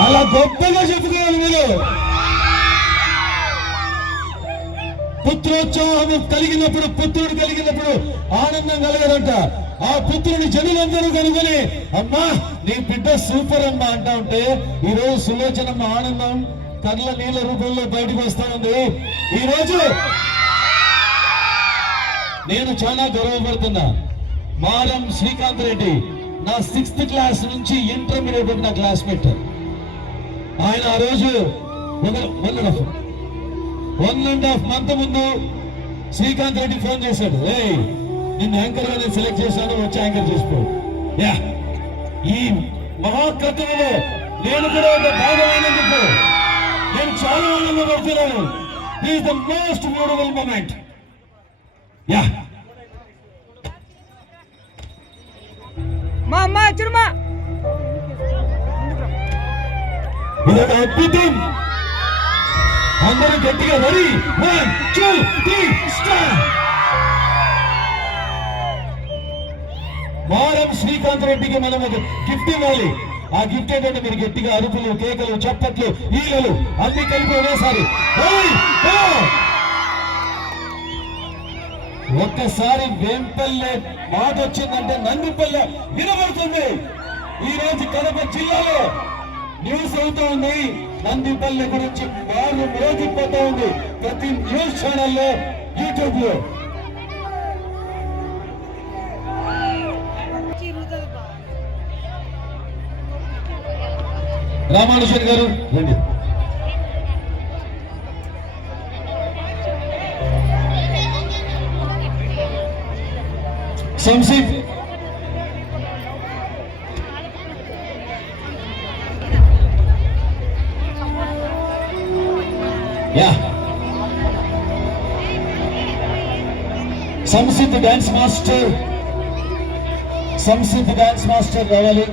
అలా గొప్పగా చెప్పుకోవాలి మీరు. పుత్రోత్సాహం కలిగినప్పుడు, పుత్రుడు కలిగినప్పుడు ఆనందం కలగదంట. ఆ పుత్రుని జనులందరూ కనుగొని అమ్మా నీ బిడ్డ సూపర్ అమ్మా అంటా ఉంటే ఈ రోజు సులోచనమ్మ ఆనందం కళ్ళ నీళ్ళ రూపంలో బయటకు వస్తా ఉంది. ఈ రోజు నేను చాలా గర్వపడుతున్నా. మారం శ్రీకాంత్ రెడ్డి నా 6th క్లాస్ నుంచి ఇంటర్మీడియట్ నా క్లాస్మేట్. ఆయన ఆ రోజు 1.5 మంత్ ముందు శ్రీకాంత్ రెడ్డి ఫోన్ చేశాడు, నిన్ను యాంకర్ గా నేను సెలెక్ట్ చేశాను, వచ్చి యాంకర్ చేసుకో. ఈ మహాకృతంలో నేను కూడా ఒక భాగమైనందుకు నేను చాలా ఆనందపడుతున్నాను. This the most beautiful moment. ఇదొక అద్భుతం. అందరూ గట్టిగా రెడీ 1 2 3 స్టార్ట్. మారం శ్రీకాంత్ రెడ్డికి మనం ఒక గిఫ్ట్ ఇవ్వాలి. ఆ గిఫ్ట్ ఏంటంటే మీరు గట్టిగా అరుపులు, కేకలు, చప్పట్లు, ఈగలు అన్ని కలిపి ఒకేసారి ఒక్కసారి వేంపల్లె మాట వచ్చిందంటే నందిపల్లె వినబడుతుంది. ఈ రోజు కడప జిల్లాలో న్యూస్ అవుతా ఉంది. నందిపల్లె గురించి బాగా మోగిపోతా ఉంది ప్రతి న్యూస్ ఛానల్లో, యూట్యూబ్ లో. రామానుజన్ గారు రండి. సంసిత్ సంసిత్ డాన్స్ మాస్టర్ రావాలి.